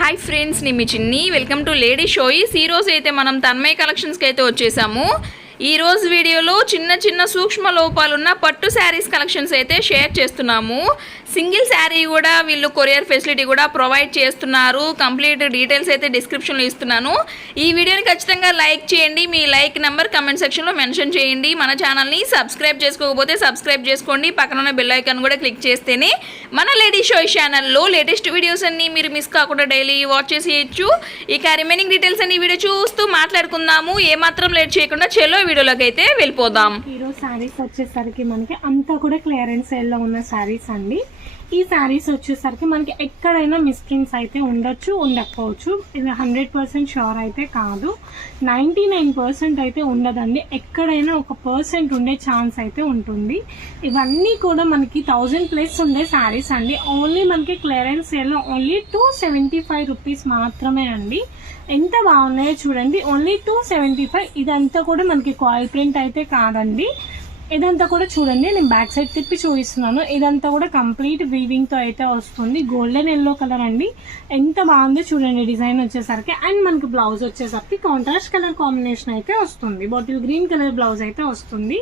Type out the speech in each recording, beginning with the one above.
Hi friends నేను మీ చిన్ని. Welcome to lady షోయిస్ ఈరోజు అయితే మనం తన్మయ కలెక్షన్స్కి అయితే వచ్చేసాము. ఈరోజు వీడియోలో చిన్న చిన్న సూక్ష్మ లోపాలున్న పట్టు శారీస్ కలెక్షన్స్ అయితే షేర్ చేస్తున్నాము. సింగిల్ శారీ కూడా వీళ్ళు కొరియర్ ఫెసిలిటీ కూడా ప్రొవైడ్ చేస్తున్నారు. కంప్లీట్ డీటెయిల్స్ అయితే డిస్క్రిప్షన్లో ఇస్తున్నాను. ఈ వీడియోని ఖచ్చితంగా లైక్ చేయండి. మీ లైక్ నెంబర్ కమెంట్ సెక్షన్లో మెన్షన్ చేయండి. మన ఛానల్ని సబ్స్క్రైబ్ చేసుకోకపోతే సబ్స్క్రైబ్ చేసుకోండి. పక్కన ఉన్న బెల్ ఐకాన్ కూడా క్లిక్ చేస్తేనే మన లేడీ షో ఛానల్లో లేటెస్ట్ వీడియోస్ అన్ని మీరు మిస్ కాకుండా డైలీ వాచ్ చేసేయచ్చు. ఇక రిమైనింగ్ డీటెయిల్స్ అన్ని వీడియో చూస్తూ మాట్లాడుకుందాము. ఏమాత్రం లేట్ చేయకుండా చెలో వీడియోలోకి అయితే వెళ్ళిపోదాం. హీరో శారీస్ వచ్చేసరికి మనకి అంతా కూడా క్లియరెన్స్ సేల్ ఉన్న శారీస్ అండి. ఈ శారీస్ వచ్చేసరికి మనకి ఎక్కడైనా మిస్ప్రింట్స్ అయితే ఉండొచ్చు ఉండకపోవచ్చు. ఇది హండ్రెడ్ పర్సెంట్ షూర్ అయితే కాదు. నైంటీ నైన్ పర్సెంట్ అయితే ఉండదండి. ఎక్కడైనా ఒక పర్సెంట్ ఉండే ఛాన్స్ అయితే ఉంటుంది. ఇవన్నీ కూడా మనకి థౌజండ్ ప్లస్ ఉండే శారీస్ అండి. ఓన్లీ మనకి క్లియరెన్స్ సేల్లో only two seventy five rupees మాత్రమే అండి. ఎంత బాగున్నాయో చూడండి. ఓన్లీ టూ సెవెంటీ ఫైవ్ ఇదంతా కూడా మనకి కాయిల్ ప్రింట్ అయితే కాదండి. ఇదంతా కూడా చూడండి నేను బ్యాక్ సైడ్ తిప్పి చూపిస్తున్నాను. ఇదంతా కూడా కంప్లీట్ వీవింగ్తో అయితే వస్తుంది. గోల్డెన్ ఎల్లో కలర్ అండి. ఎంత బాగుందో చూడండి డిజైన్ వచ్చేసరికి. అండ్ మనకి బ్లౌజ్ వచ్చేసరికి కాంట్రాస్ట్ కలర్ కాంబినేషన్ అయితే వస్తుంది. బాటిల్ గ్రీన్ కలర్ బ్లౌజ్ అయితే వస్తుంది.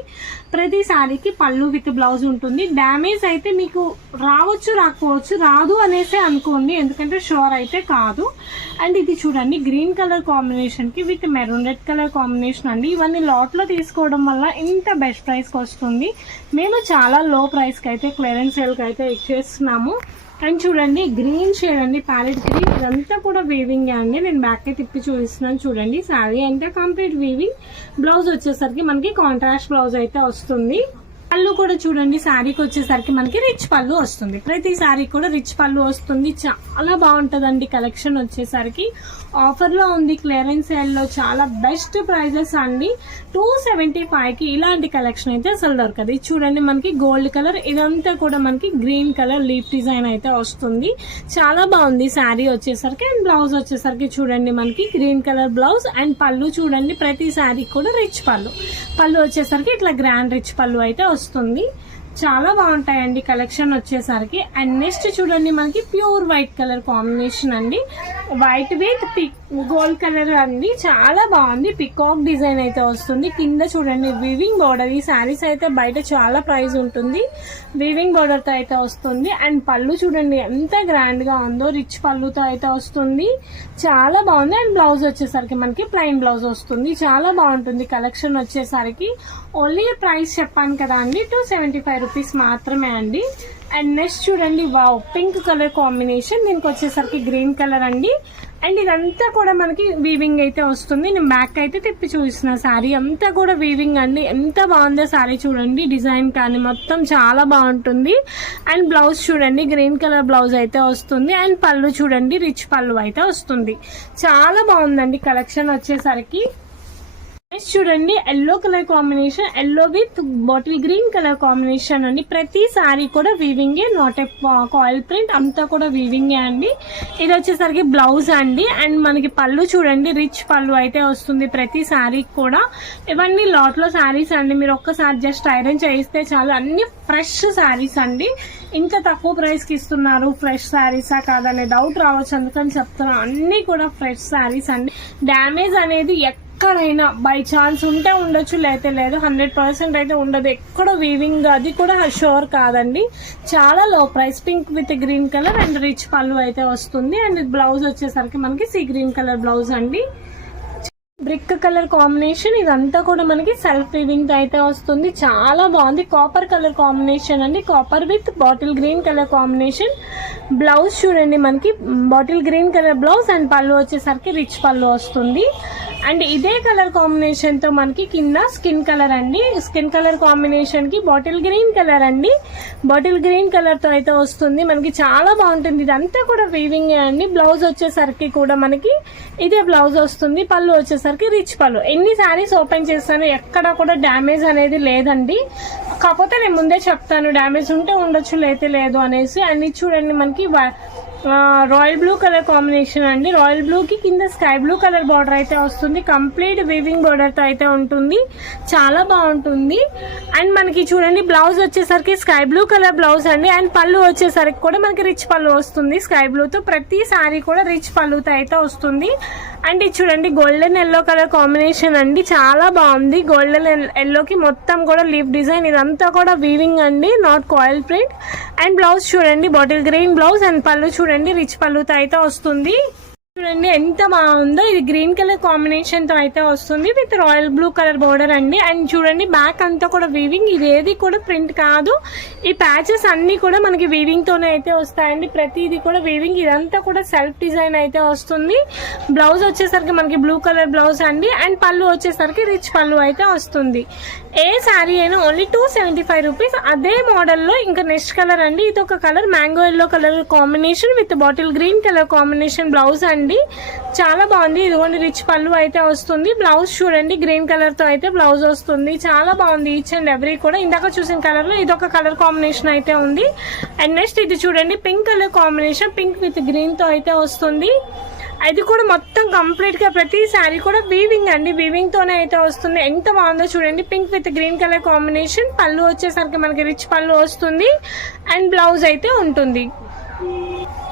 ప్రతి శారీకి పళ్ళు విత్ బ్లౌజ్ ఉంటుంది. డ్యామేజ్ అయితే మీకు రావచ్చు రాకపోవచ్చు రాదు అనేసి అనుకోండి. ఎందుకంటే షోర్ అయితే కాదు. అండ్ ఇది చూడండి గ్రీన్ కలర్ కాంబినేషన్కి with maroon red colour combination అండి. ఇవన్నీ లాట్లో తీసుకోవడం వల్ల ఇంత బెస్ట్ ప్రైస్ వస్తుంది. మేము చాలా లో ప్రైస్కి అయితే క్లియరెన్స్ సేల్కి అయితే ఇచ్చేస్తున్నాము. అండ్ చూడండి గ్రీన్ షేడ్ అండి ప్యారెట్ గ్రీన్ ఇదంతా కూడా వీవింగ్ అండి. నేను బ్యాక్కి తిప్పి చూపిస్తున్నాను చూడండి. శారీ అంతా కంప్లీట్ వీవింగ్ బ్లౌజ్ వచ్చేసరికి మనకి కాంట్రాస్ట్ బ్లౌజ్ అయితే వస్తుంది. పళ్ళు కూడా చూడండి శారీకి వచ్చేసరికి మనకి రిచ్ పళ్ళు వస్తుంది. ప్రతి శారీ కూడా రిచ్ పళ్ళు వస్తుంది. చాలా బాగుంటుందండి కలెక్షన్ వచ్చేసరికి. ఆఫర్లో ఉంది క్లియరెన్స్ సేల్లో చాలా బెస్ట్ ప్రైజెస్ అండి. టూ సెవెంటీ ఫైవ్కి ఇలాంటి కలెక్షన్ అయితే అసలు దొరకదు. ఇది చూడండి మనకి గోల్డ్ కలర్ ఇదంతా కూడా మనకి గ్రీన్ కలర్ లీఫ్ డిజైన్ అయితే వస్తుంది. చాలా బాగుంది శారీ వచ్చేసరికి అండ్ బ్లౌజ్ వచ్చేసరికి చూడండి మనకి గ్రీన్ కలర్ బ్లౌజ్ అండ్ పళ్ళు చూడండి ప్రతి శారీ కూడా రిచ్ పళ్ళు. పళ్ళు వచ్చేసరికి ఇట్లా గ్రాండ్ రిచ్ పళ్ళు అయితే వస్తుంది. చాలా బాగుంటాయండి కలెక్షన్ వచ్చేసరికి. అండ్ నెక్స్ట్ చూడండి మనకి ప్యూర్ వైట్ కలర్ కాంబినేషన్ అండి. White with pink gold colour అండి చాలా బాగుంది. పికాక్ డిజైన్ అయితే వస్తుంది. కింద చూడండి వివింగ్ బోర్డర్ ఈ శారీస్ అయితే బయట చాలా ప్రైస్ ఉంటుంది. వివింగ్ బార్డర్తో అయితే వస్తుంది. అండ్ పళ్ళు చూడండి ఎంత గ్రాండ్గా ఉందో రిచ్ పళ్ళుతో అయితే వస్తుంది. చాలా బాగుంది. అండ్ బ్లౌజ్ వచ్చేసరికి మనకి ప్లెయిన్ బ్లౌజ్ వస్తుంది. చాలా బాగుంటుంది కలెక్షన్ వచ్చేసరికి. ఓన్లీ ప్రైస్ చెప్పాను కదా అండి. టూ సెవెంటీ ఫైవ్ రూపీస్ మాత్రమే అండి. అండ్ నెక్స్ట్ చూడండి వావ్ పింక్ కలర్ కాంబినేషన్ దీనికి వచ్చేసరికి గ్రీన్ కలర్ అండి. అండ్ ఇదంతా కూడా మనకి వీవింగ్ అయితే వస్తుంది. నేను బ్యాక్ అయితే తిప్పి చూసిన శారీ అంతా కూడా వీవింగ్ అండి. ఎంత బాగుందో శారీ చూడండి. డిజైన్ కానీ మొత్తం చాలా బాగుంటుంది. అండ్ బ్లౌజ్ చూడండి. గ్రీన్ కలర్ బ్లౌజ్ అయితే వస్తుంది. అండ్ పళ్ళు చూడండి. రిచ్ పళ్ళు అయితే వస్తుంది. చాలా బాగుందండి. కలెక్షన్ వచ్చేసరికి. చూడండి yellow colour combination yellow with bottle green colour combination అండి. ప్రతి సారీ కూడా వీవింగే నాట్ ఎ కాయిల్ ప్రింట్ అంతా కూడా వీవింగే అండి. ఇది వచ్చేసరికి బ్లౌజ్ అండి. అండ్ మనకి పళ్ళు చూడండి రిచ్ పళ్ళు అయితే వస్తుంది ప్రతి శారీకి కూడా. ఇవన్నీ లాట్లో శారీస్ అండి. మీరు ఒక్కసారి జస్ట్ ఐరన్ చేయిస్తే చాలు. అన్ని ఫ్రెష్ శారీస్ అండి. ఇంత తక్కువ ప్రైస్కి ఇస్తున్నారు ఫ్రెష్ శారీసా కాదనే డౌట్ రావచ్చు. అందుకని చెప్తున్నాను అన్ని కూడా ఫ్రెష్ శారీస్ అండి. డ్యామేజ్ అనేది ఎక్కడైనా బై ఛాన్స్ ఉంటే ఉండొచ్చు లేతే లేదు. హండ్రెడ్ పర్సెంట్ అయితే ఉండదు. ఎక్కడ వీవింగ్ అది కూడా షోర్ కాదండి. చాలా low price pink with green colour and rich పళ్ళు అయితే వస్తుంది. అండ్ బ్లౌజ్ వచ్చేసరికి మనకి సీ గ్రీన్ కలర్ బ్లౌజ్ అండి. బ్రిక్ కలర్ కాంబినేషన్ ఇదంతా కూడా మనకి సెల్ఫ్ వీవింగ్ అయితే వస్తుంది. చాలా బాగుంది. కాపర్ కలర్ కాంబినేషన్ అండి. Copper with bottle green colour combination blouse చూడండి మనకి bottle green colour blouse and పళ్ళు వచ్చేసరికి రిచ్ పళ్ళు వస్తుంది. అండ్ ఇదే కలర్ కాంబినేషన్తో మనకి కింద స్కిన్ కలర్ అండి. స్కిన్ కలర్ కాంబినేషన్కి బాటిల్ గ్రీన్ కలర్ అండి. బాటిల్ గ్రీన్ కలర్తో అయితే వస్తుంది. మనకి చాలా బాగుంటుంది. ఇదంతా కూడా వీవింగ్ అండి. బ్లౌజ్ వచ్చేసరికి కూడా మనకి ఇదే బ్లౌజ్ వస్తుంది. పళ్ళు వచ్చేసరికి రిచ్ పళ్ళు. ఎన్ని శారీస్ ఓపెన్ చేస్తాను ఎక్కడ కూడా డ్యామేజ్ అనేది లేదండి. కాకపోతే నేను ముందే చెప్తాను డ్యామేజ్ ఉంటే ఉండొచ్చు లేతే లేదు అనేసి. అండ్ చూడండి మనకి రాయల్ బ్లూ కలర్ కాంబినేషన్ అండి. రాయల్ బ్లూకి కింద స్కై బ్లూ కలర్ బార్డర్ అయితే వస్తుంది. కంప్లీట్ వీవింగ్ బార్డర్తో అయితే ఉంటుంది. చాలా బాగుంటుంది. అండ్ మనకి చూడండి బ్లౌజ్ వచ్చేసరికి స్కై బ్లూ కలర్ బ్లౌజ్ అండి. అండ్ పళ్ళు వచ్చేసరికి కూడా మనకి రిచ్ పళ్ళు వస్తుంది. స్కై బ్లూతో ప్రతి సారీ కూడా రిచ్ పళ్ళుతో అయితే వస్తుంది. అండ్ ఇది చూడండి గోల్డెన్ ఎల్లో కలర్ కాంబినేషన్ అండి. చాలా బాగుంది. గోల్డెన్ ఎల్లోకి మొత్తం కూడా లీఫ్ డిజైన్ ఇదంతా కూడా వీవింగ్ అండి not coil print and blouse చూడండి బాటిల్ గ్రీన్ బ్లౌజ్ అండ్ పళ్ళు చూడండి రిచ్ పళ్ళుతో అయితే వస్తుంది. చూడండి ఎంత బాగుందో. ఇది గ్రీన్ కలర్ కాంబినేషన్తో అయితే వస్తుంది with royal blue colour border అండి. అండ్ చూడండి బ్యాక్ అంతా కూడా వీవింగ్ ఇది ఏది కూడా ప్రింట్ కాదు. ఈ ప్యాచెస్ అన్ని కూడా మనకి వీవింగ్ తోనే అయితే వస్తాయండి. ప్రతిది కూడా వీవింగ్ ఇదంతా కూడా సెల్ఫ్ డిజైన్ అయితే వస్తుంది. బ్లౌజ్ వచ్చేసరికి మనకి బ్లూ కలర్ బ్లౌజ్ అండి. అండ్ పళ్ళు వచ్చేసరికి రిచ్ పళ్ళు అయితే వస్తుంది. ఏ శారీ అయినా only two seventy five rupees అదే మోడల్లో ఇంకా నెక్స్ట్ కలర్ అండి. ఇది ఒక colour mango yellow colour combination with bottle green colour combination blouse అండి. చాలా బాగుంది. ఇదిగోండి రిచ్ పళ్ళు అయితే వస్తుంది. బ్లౌజ్ చూడండి గ్రీన్ కలర్తో అయితే బ్లౌజ్ వస్తుంది. చాలా బాగుంది ఈచ్ అండ్ ఎవ్రీ కూడా. ఇందాక చూసిన కలర్లో ఇది ఒక కలర్ కాంబినేషన్ అయితే ఉంది. అండ్ నెక్స్ట్ ఇది చూడండి pink colour combination. Pink with గ్రీన్తో అయితే వస్తుంది. అది కూడా మొత్తం కంప్లీట్గా ప్రతి శారీ కూడా వీవింగ్ అండి. వీవింగ్ తోనే అయితే వస్తుంది. ఎంత బాగుందో చూడండి. Pink with green colour combination పళ్ళు వచ్చేసరికి మనకి రిచ్ పళ్ళు వస్తుంది. అండ్ బ్లౌజ్ అయితే ఉంటుంది.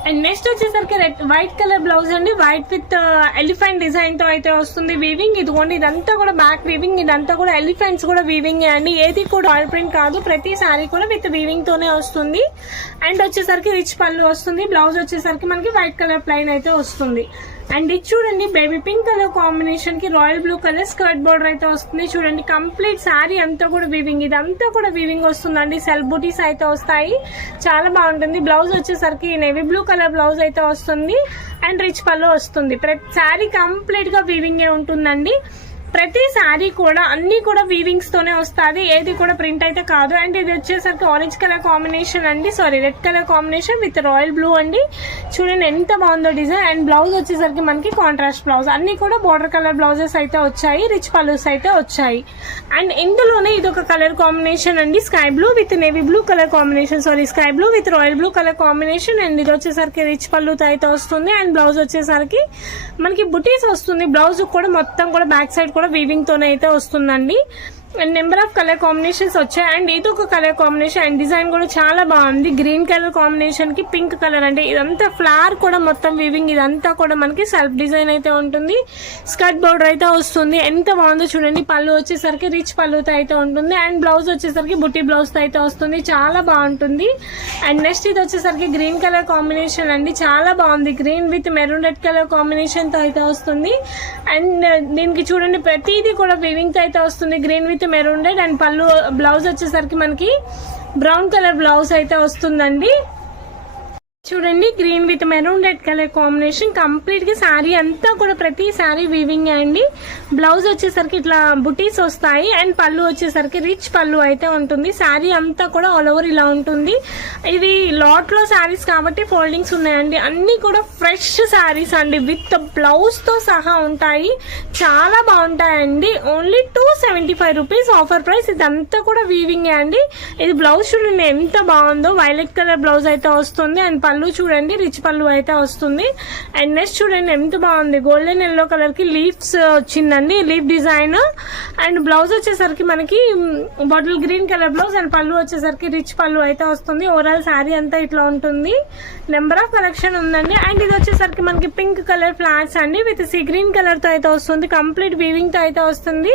అండ్ నెక్స్ట్ వచ్చేసరికి రెడ్ వైట్ కలర్ బ్లౌజ్ అండి. వైట్ విత్ ఎలిఫెంట్ డిజైన్తో అయితే వస్తుంది వీవింగ్ ఇదిగోండి ఇదంతా కూడా బ్యాక్ వీవింగ్ ఇదంతా కూడా ఎలిఫెంట్స్ కూడా వీవింగ్ అండి. ఏది కూడా ఆయిల్ ప్రింట్ కాదు. ప్రతి సారీ కూడా విత్ వీవింగ్తోనే వస్తుంది. అండ్ వచ్చేసరికి రిచ్ పళ్ళు వస్తుంది. బ్లౌజ్ వచ్చేసరికి మనకి వైట్ కలర్ ప్లైన్ అయితే వస్తుంది. అండ్ ఇది చూడండి బేబీ పింక్ కలర్ కాంబినేషన్కి royal blue colour skirt border అయితే వస్తుంది. చూడండి కంప్లీట్ శారీ అంతా కూడా వీవింగ్ ఇదంతా కూడా వీవింగ్ వస్తుందండి. సెల్ బూటీస్ అయితే వస్తాయి. చాలా బాగుంటుంది. బ్లౌజ్ వచ్చేసరికి నేవీ బ్లూ కలర్ బ్లౌజ్ అయితే వస్తుంది. అండ్ రిచ్ పళ్ళు వస్తుంది. ప్రతి శారీ కంప్లీట్గా వీవింగ్ ఉంటుందండి. ప్రతి శారీ కూడా అన్ని కూడా వీవింగ్స్ తోనే వస్తుంది. ఏది కూడా ప్రింట్ అయితే కాదు. అండ్ ఇది వచ్చేసరికి ఆరెంజ్ కలర్ కాంబినేషన్ అండి. Sorry red colour combination with royal blue అండి. చూడండి ఎంత బాగుందో డిజైన్ అండ్ బ్లౌజ్ వచ్చేసరికి మనకి కాంట్రాస్ట్ బ్లౌజ్ అన్ని కూడా బార్డర్ కలర్ బ్లౌజెస్ అయితే వచ్చాయి. రిచ్ పల్లూస్ అయితే వచ్చాయి. అండ్ ఇందులోనే ఇది ఒక కలర్ కాంబినేషన్ అండి. Sky blue with navy blue colour combination sorry sky blue with royal blue colour combination and ఇది వచ్చేసరికి రిచ్ పళ్ళు అయితే వస్తుంది. అండ్ బ్లౌజ్ వచ్చేసరికి మనకి బుటీస్ వస్తుంది. బ్లౌజ్ కూడా మొత్తం కూడా బ్యాక్ సైడ్ కూడా వీవింగ్ తోనే అయితే వస్తుందండి. And number of colour combinations వచ్చాయి. అండ్ ఇది ఒక కలర్ కాంబినేషన్ అండ్ డిజైన్ కూడా చాలా బాగుంది. గ్రీన్ కలర్ కాంబినేషన్కి పింక్ కలర్ అంటే ఇదంతా ఫ్లవర్ కూడా మొత్తం వీవింగ్ ఇదంతా కూడా మనకి సెల్ఫ్ డిజైన్ అయితే ఉంటుంది. స్కర్ట్ బోర్డర్ అయితే వస్తుంది. ఎంత బాగుందో చూడండి. పళ్ళు వచ్చేసరికి రిచ్ పళ్ళుతో అయితే ఉంటుంది. అండ్ బ్లౌజ్ వచ్చేసరికి బుట్టి బ్లౌజ్ అయితే వస్తుంది. చాలా బాగుంటుంది. అండ్ నెక్స్ట్ ఇది వచ్చేసరికి గ్రీన్ కలర్ కాంబినేషన్ అండి. చాలా బాగుంది. Green with maroon red colour కాంబినేషన్తో అయితే వస్తుంది. అండ్ దీనికి చూడండి ప్రతిదీ కూడా వీవింగ్తో అయితే వస్తుంది. Green with maroon red and పళ్ళు బ్లౌజ్ వచ్చేసరికి మనకి బ్రౌన్ కలర్ బ్లౌజ్ అయితే వస్తుందండి. చూడండి green with maroon red colour combination కంప్లీట్గా శారీ అంతా కూడా ప్రతి శారీ వీవింగ్ అండి. బ్లౌజ్ వచ్చేసరికి ఇట్లా బుటీస్ వస్తాయి. అండ్ పళ్ళు వచ్చేసరికి రిచ్ పళ్ళు అయితే ఉంటుంది. శారీ అంతా కూడా ఆల్ ఓవర్ ఇలా ఉంటుంది. ఇది లాట్లో శారీస్ కాబట్టి ఫోల్డింగ్స్ ఉన్నాయండి. అన్ని కూడా ఫ్రెష్ శారీస్ అండి. విత్ బ్లౌజ్తో సహా ఉంటాయి. చాలా బాగుంటాయండి. Only two seventy five rupees offer price ఇదంతా కూడా వీవింగ్ అండి. ఇది బ్లౌజ్ చూడండి ఎంత బాగుందో. వైలెట్ కలర్ బ్లౌజ్ అయితే వస్తుంది. అండ్ పళ్ళు చూడండి రిచ్ పళ్ళు అయితే వస్తుంది. అండ్ నెక్స్ట్ చూడండి ఎంత బాగుంది. గోల్డెన్ ఎల్లో కలర్కి లీవ్స్ uh, వచ్చిందండి లీఫ్ డిజైన్ అండ్ బ్లౌజ్ వచ్చేసరికి మనకి bottle green colour blouse and పళ్ళు వచ్చేసరికి రిచ్ పళ్ళు అయితే వస్తుంది. ఓవరాల్ శారీ అంతా ఇట్లా ఉంటుంది. నెంబర్ ఆఫ్ కలెక్షన్ ఉందండి. అండ్ ఇది వచ్చేసరికి మనకి పింక్ కలర్ ఫ్లాట్స్ అండి. విత్ సీ గ్రీన్ కలర్తో అయితే వస్తుంది. కంప్లీట్ వీవింగ్తో అయితే వస్తుంది.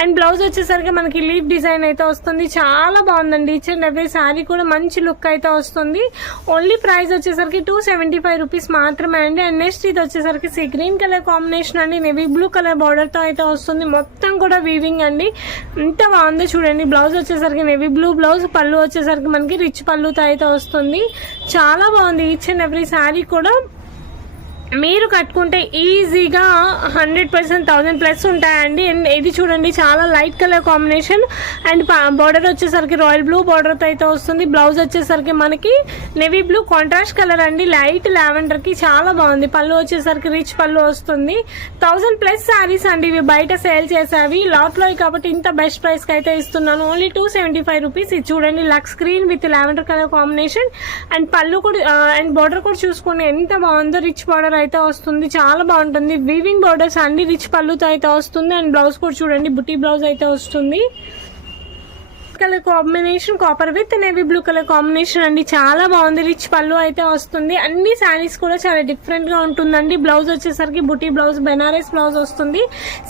అండ్ బ్లౌజ్ వచ్చేసరికి మనకి లీఫ్ డిజైన్ అయితే వస్తుంది. చాలా బాగుందండి. ఇచ్ అండ్ ఎవ్రీ శారీ కూడా మంచి లుక్ అయితే వస్తుంది. ఓన్లీ ప్రైస్ వచ్చేసరికి టూ సెవెంటీ ఫైవ్ రూపీస్ మాత్రమే అండి. అండ్ నెక్స్ట్ ఇది వచ్చేసరికి సీ గ్రీన్ కలర్ కాంబినేషన్ అండి. నేవీ బ్లూ కలర్ బార్డర్తో అయితే వస్తుంది. మొత్తం కూడా వీవింగ్ అండి. ఎంత బాగుందో చూడండి. బ్లౌజ్ వచ్చేసరికి నేవీ బ్లూ బ్లౌజ్ పళ్ళు వచ్చేసరికి మనకి రిచ్ పళ్ళుతో అయితే వస్తుంది. చాలా బాగుంది. ఈచ్ అండ్ ఎవ్రీ శారీ కూడా మీరు కట్టుకుంటే ఈజీగా హండ్రెడ్ పర్సెంట్ థౌజండ్ ప్లస్ ఉంటాయండి. అండ్ ఇది చూడండి చాలా light colour combination. And border వచ్చేసరికి రాయల్ బ్లూ బార్డర్తో అయితే వస్తుంది. బ్లౌజ్ వచ్చేసరికి మనకి నెవీ బ్లూ కాంట్రాస్ట్ కలర్ అండి. లైట్ లావెండర్కి చాలా బాగుంది. పళ్ళు వచ్చేసరికి రిచ్ పళ్ళు వస్తుంది. థౌజండ్ ప్లస్ శారీస్ అండి ఇవి బయట సేల్ చేసేవి. లాట్లో కాబట్టి ఇంత బెస్ట్ ప్రైస్కి అయితే ఇస్తున్నాను. Only two seventy five rupees. ఇది చూడండి lux screen with lavender colour combination. And పళ్ళు కూడా అండ్ బార్డర్ కూడా చూసుకోండి ఎంత బాగుందో రిచ్ బార్డర్ అయితే వస్తుంది. చాలా బాగుంటుంది. వీవింగ్ బార్డర్స్ అన్ని రిచ్ పళ్ళుతో అయితే వస్తుంది. అండ్ బ్లౌజ్ కూడా చూడండి. బుటీ బ్లౌజ్ అయితే వస్తుంది. Colour combination copper with navy blue colour combination అండి. చాలా బాగుంది. రిచ్ పళ్ళు అయితే వస్తుంది. అన్ని శారీస్ కూడా చాలా డిఫరెంట్గా ఉంటుందండి. బ్లౌజ్ వచ్చేసరికి బుటీ బ్లౌజ్ బెనారస్ బ్లౌజ్ వస్తుంది.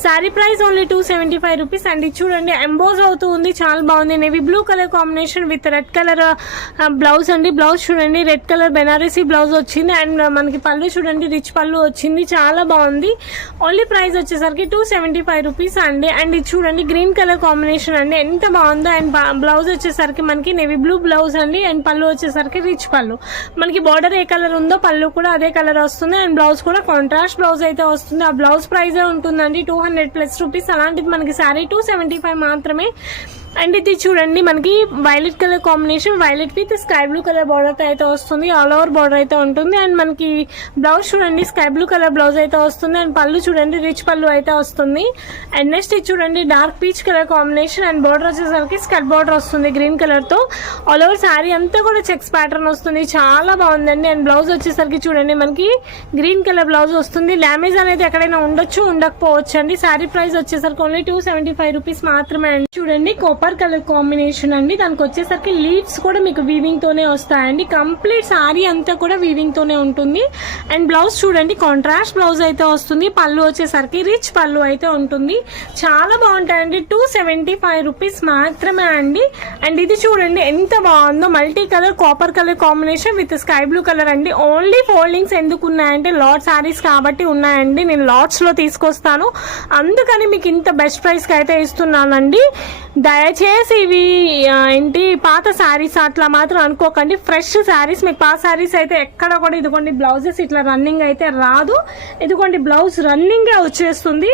Sari price only two seventy five rupees and. ఇది చూడండి ఎంబోజ్ అవుతూ ఉంది. చాలా బాగుంది. Navy blue colour combination with red colour blouse అండి. బ్లౌజ్ చూడండి రెడ్ కలర్ బెనారసీ బ్లౌజ్ వచ్చింది. అండ్ మనకి పళ్ళు చూడండి రిచ్ పళ్ళు వచ్చింది. చాలా బాగుంది. ఓన్లీ ప్రైస్ వచ్చేసరికి టూ సెవెంటీ ఫైవ్ రూపీస్ అండి. అండ్ ఇది చూడండి గ్రీన్ కలర్ కాంబినేషన్ అండి. ఎంత బాగుందో. అండ్ బ్లౌజ్ వచ్చేసరికి మనకి నేవీ బ్లూ బ్లౌజ్ అండి అండ్ పళ్ళు వచ్చేసరికి రిచ్ పళ్ళు. మనకి బార్డర్ ఏ కలర్ ఉందో పళ్ళు కూడా అదే కలర్ వస్తుంది అండ్ బ్లౌజ్ కూడా కాంట్రాస్ట్ బ్లౌజ్ అయితే వస్తుంది. ఆ బ్లౌజ్ ప్రైస్ ఉంటుందండి టూ హండ్రెడ్ ప్లస్ రూపీస్ అలాంటిది మనకి శారీ టూ సెవెంటీ ఫైవ్ మాత్రమే అండ్ ఇది చూడండి మనకి violet colour combination violet with sky blue colour border అయితే వస్తుంది ఆల్ ఓవర్ బార్డర్ అయితే ఉంటుంది. అండ్ మనకి బ్లౌజ్ చూడండి స్కై బ్లూ కలర్ బ్లౌజ్ అయితే వస్తుంది. అండ్ పళ్ళు చూడండి రిచ్ పళ్ళు అయితే వస్తుంది. అండ్ నెక్స్ట్ ఇది చూడండి dark peach colour combination and border వచ్చేసరికి స్కట్ బార్డర్ వస్తుంది గ్రీన్ కలర్తో. ఆల్ ఓవర్ శారీ అంతా కూడా చెక్స్ ప్యాటర్న్ వస్తుంది చాలా బాగుందండి. అండ్ బ్లౌజ్ వచ్చేసరికి చూడండి మనకి గ్రీన్ కలర్ బ్లౌజ్ వస్తుంది. డ్యామేజ్ అనేది ఎక్కడైనా ఉండొచ్చు ఉండకపోవచ్చు అండి శారీ ప్రైస్ వచ్చేసరికి only two seventy five rupees మాత్రమే అండి. చూడండి కాపర్ కలర్ కాంబినేషన్ అండి. దానికి వచ్చేసరికి లీవ్స్ కూడా మీకు వీవింగ్ తోనే వస్తాయండి. కంప్లీట్ శారీ అంతా కూడా వీవింగ్ తోనే ఉంటుంది. అండ్ బ్లౌజ్ చూడండి కాంట్రాస్ట్ బ్లౌజ్ అయితే వస్తుంది. పళ్ళు వచ్చేసరికి రిచ్ పళ్ళు అయితే ఉంటుంది. చాలా బాగుంటాయండి. టూ సెవెంటీ ఫైవ్ రూపీస్ మాత్రమే అండి. అండ్ ఇది చూడండి ఎంత బాగుందో. Multi colour copper colour combination with sky blue colour అండి. ఓన్లీ ఫోల్డింగ్స్ ఎందుకు ఉన్నాయంటే లాట్ శారీస్ కాబట్టి ఉన్నాయండి. నేను లాట్స్లో తీసుకొస్తాను. అందుకని మీకు ఇంత బెస్ట్ ప్రైస్కి అయితే ఇస్తున్నానండి. దయచేసి ఇవి ఏంటి పాత శారీస్ అట్లా మాత్రం అనుకోకండి. ఫ్రెష్ శారీస్ మీకు పాత శారీస్ అయితే ఎక్కడ కూడా ఇదిగోండి బ్లౌజెస్ ఇట్లా రన్నింగ్ అయితే రాదు. ఇదిగోండి బ్లౌజ్ రన్నింగే వచ్చేస్తుంది.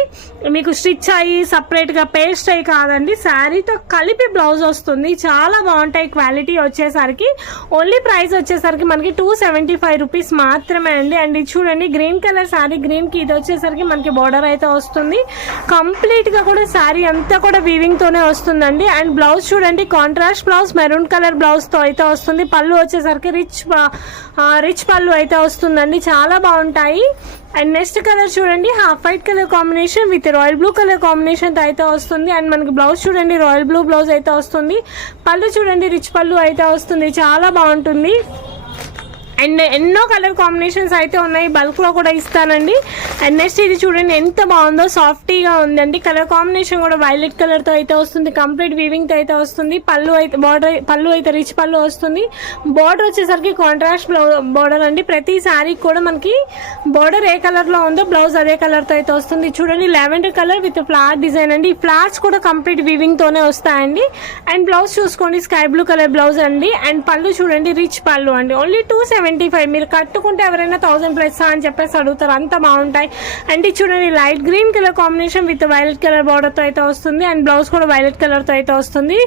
మీకు స్టిచ్ అయ్యి సపరేట్గా పేస్ట్ అయ్యి కాదండి. శారీతో కలిపి బ్లౌజ్ వస్తుంది. చాలా బాగుంటాయి క్వాలిటీ వచ్చేసరికి. ఓన్లీ ప్రైస్ వచ్చేసరికి మనకి టూ సెవెంటీ ఫైవ్ రూపీస్ మాత్రమే అండి. అండ్ ఇది చూడండి గ్రీన్ కలర్ శారీ గ్రీన్కి ఇది వచ్చేసరికి మనకి బార్డర్ అయితే వస్తుంది. కంప్లీట్గా కూడా శారీ అంతా కూడా వీవింగ్తోనే వస్తుందండి. వస్తుందండి అండ్ బ్లౌజ్ చూడండి. కాంట్రాస్ట్ బ్లౌజ్ మెరూన్ కలర్ బ్లౌజ్తో అయితే వస్తుంది. పళ్ళు వచ్చేసరికి రిచ్ రిచ్ పళ్ళు అయితే వస్తుందండి. చాలా బాగుంటాయి. అండ్ నెక్స్ట్ కలర్ చూడండి. Half white colour combination with royal blue colour కాంబినేషన్తో అయితే వస్తుంది. అండ్ మనకి బ్లౌజ్ చూడండి. రాయల్ బ్లూ బ్లౌజ్ అయితే వస్తుంది. పళ్ళు చూడండి. రిచ్ పళ్ళు అయితే వస్తుంది. చాలా బాగుంటుంది. అండ్ ఎన్నో కలర్ కాంబినేషన్స్ అయితే ఉన్నాయి. బల్క్లో కూడా ఇస్తానండి. అండ్ నెక్స్ట్ ఇది చూడండి ఎంత బాగుందో సాఫ్టీగా ఉందండి. కలర్ కాంబినేషన్ కూడా వైలెట్ కలర్తో అయితే వస్తుంది. కంప్లీట్ వీవింగ్తో అయితే వస్తుంది. పళ్ళు అయితే బార్డర్ పళ్ళు అయితే రిచ్ పళ్ళు వస్తుంది. బార్డర్ వచ్చేసరికి కాంట్రాస్ట్ బార్డర్ అండి. ప్రతి శారీకి కూడా మనకి బార్డర్ ఏ కలర్లో ఉందో బ్లౌజ్ అదే కలర్తో అయితే వస్తుంది. చూడండి lavender colour with flower design అండి. ఈ ఫ్లవర్స్ కూడా కంప్లీట్ వీవింగ్తోనే వస్తాయండి. అండ్ బ్లౌజ్ చూసుకోండి స్కై బ్లూ కలర్ బ్లౌజ్ అండి. అండ్ పళ్ళు చూడండి రిచ్ పళ్ళు అండి. Only two seventy five. మీరు కట్టుకుంటే ఎవరైనా థౌసండ్ ప్లస్ అని చెప్పేసి అడుగుతారు. అంత బాగుంటాయి. అండ్ చూడండి light green colour combination with violet colour బార్డర్తో అయితే వస్తుంది. అండ్ బ్లౌజ్ కూడా వైలెట్ కలర్తో అయితే వస్తుంది.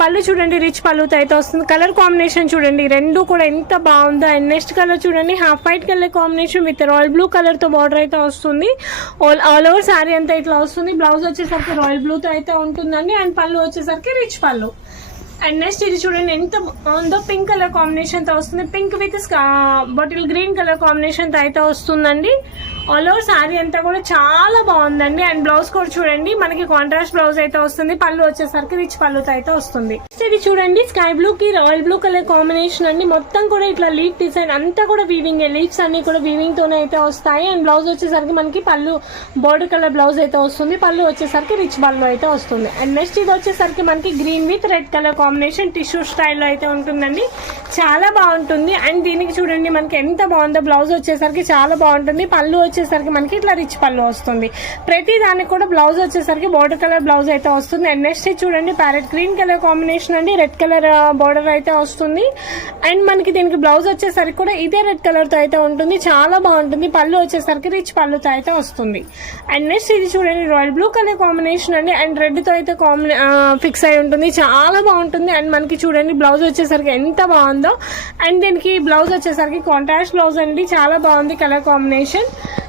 పళ్ళు చూడండి రిచ్ పళ్ళుతో అయితే వస్తుంది. కలర్ కాంబినేషన్ చూడండి రెండు కూడా ఎంత బాగుందో. అండ్ నెక్స్ట్ కలర్ చూడండి half white colour combination with royal blue కలర్తో బార్డర్ అయితే వస్తుంది. ఆల్ ఆల్ ఓవర్ శారీ అంతా ఇట్లా వస్తుంది. బ్లౌజ్ వచ్చేసరికి రాయల్ బ్లూతో అయితే ఉంటుందండి. అండ్ పళ్ళు వచ్చేసరికి రిచ్ పళ్ళు. అండ్ నెక్స్ట్ ఇది చూడండి ఎంత బాగుందో పింక్ కలర్ కాంబినేషన్తో వస్తుంది. Pink with bottle green colour కాంబినేషన్తో అయితే వస్తుందండి. ఆల్ ఓవర్ శారీ అంతా కూడా చాలా బాగుందండి. అండ్ బ్లౌజ్ కూడా చూడండి. మనకి కాంట్రాస్ట్ బ్లౌజ్ అయితే వస్తుంది. పళ్ళు వచ్చేసరికి రిచ్ పళ్ళుతో అయితే వస్తుంది. ఇది చూడండి. స్కై బ్లూ కి రాయల్ బ్లూ కలర్ కాంబినేషన్ అండి. మొత్తం కూడా ఇట్లా లీఫ్ డిజైన్ అంతా కూడా వీవింగ్ లీవ్స్ అన్ని కూడా వీవింగ్ తోనే అయితే వస్తాయి. అండ్ బ్లౌజ్ వచ్చేసరికి మనకి పళ్ళు బోర్డర్ కలర్ బ్లౌజ్ అయితే వస్తుంది. పళ్ళు వచ్చేసరికి రిచ్ పళ్ళు అయితే వస్తుంది. అండ్ నెక్స్ట్ ఇది వచ్చేసరికి మనకి green with red colour combination tissue స్టైల్లో అయితే ఉంటుందండి. చాలా బాగుంటుంది. అండ్ దీనికి చూడండి. మనకి ఎంత బాగుందో బ్లౌజ్ వచ్చేసరికి చాలా బాగుంటుంది. పళ్ళు వచ్చేసరికి మనకి ఇట్లా రిచ్ పళ్ళు వస్తుంది. ప్రతి దానికి కూడా బ్లౌజ్ వచ్చేసరికి బోర్డర్ కలర్ బ్లౌజ్ అయితే వస్తుంది. అండ్ నెక్స్ట్ చూడండి ప్యారెట్ గ్రీన్ కలర్ కాంబినేషన్ అండి. రెడ్ కలర్ బోర్డర్ అయితే వస్తుంది. అండ్ మనకి దీనికి బ్లౌజ్ వచ్చేసరికి కూడా ఇదే రెడ్ కలర్తో అయితే ఉంటుంది. చాలా బాగుంటుంది. పళ్ళు వచ్చేసరికి రిచ్ పళ్ళుతో అయితే వస్తుంది. అండ్ నెక్స్ట్ ఇది చూడండి రాయల్ బ్లూ కలర్ కాంబినేషన్ అండి. అండ్ రెడ్తో అయితే కాంబినే ఫిక్స్ uh, అయి ఉంటుంది. చాలా బాగుంటుంది. అండ్ మనకి చూడండి బ్లౌజ్ వచ్చేసరికి ఎంత బాగుందో. అండ్ దీనికి బ్లౌజ్ వచ్చేసరికి కాంట్రాస్ట్ బ్లౌజ్ అండి. చాలా బాగుంది కలర్ కాంబినేషన్